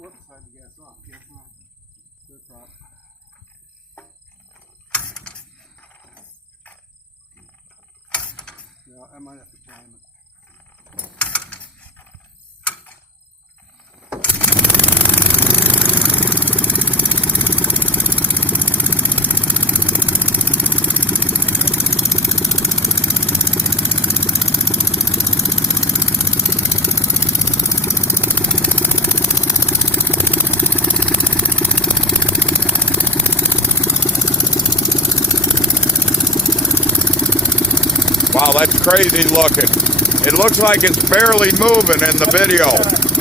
Whoops, I had the gas off. Gas on. Good prop. Yeah, I might have to climb it. Wow, that's crazy looking. It looks like it's barely moving in the video.